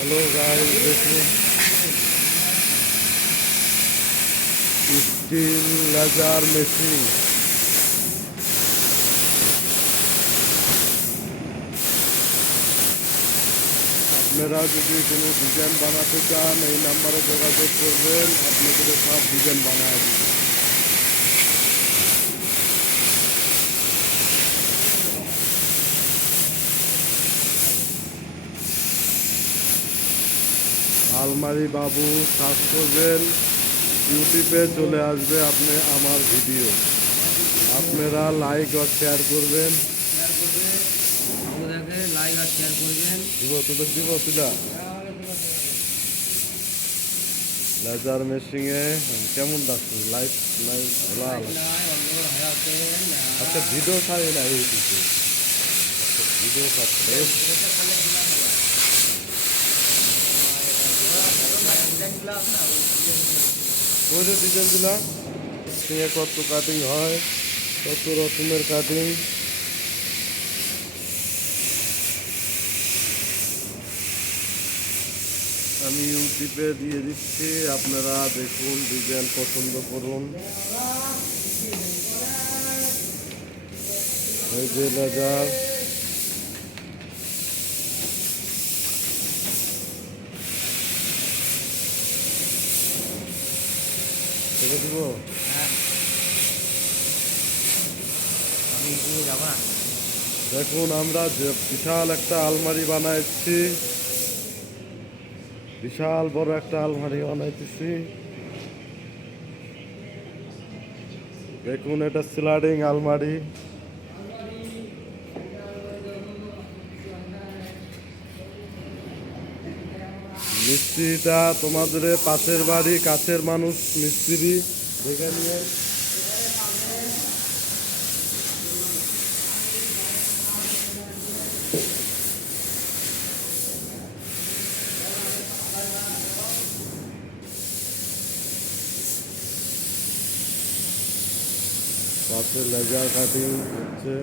Hello guys, देखो steel laser machine. আপনারা যদি কোনো ডিজাইন বানাতে চান এই নাম্বারে যোগাযোগ করবেন, আপনাদের সব ডিজাইন বানায় দিবে। আলমারি বাবু সার্চ করবেন, ইউটিউবে চলে আসবে আপনি আমার ভিডিও। আপনারা লাইক আর শেয়ার করবেন। দিব তোদের দিব তুলা লেজার মেশিনে কেমন ডাকছে লাইভ লাইভ আচ্ছা ভিডিও ছাড়ে না ইউটিউবে ভিডিও ছাড়ছে কোন ডিজাইন দিলা কত কাটিং হয়, কত রকমের কাটিং। আমি ইউটিউবে দিয়ে দিচ্ছি, আপনারা দেখুন, ডিজাইন পছন্দ করুন। এই যে লেজার ছেড়ে দিব। দেখুন আমরা যে বিশাল একটা আলমারি বানাইছি, বিশাল বড় একটা আলমারি বানাইতেছি। দেখুন এটা স্লাইডিং আলমারি। মিস্ত্রিটা তোমাদের পাশের বাড়ি, কাছের মানুষ মিস্ত্রি দেখে নিয়ে। পাশে লেজার কাটিং হচ্ছে।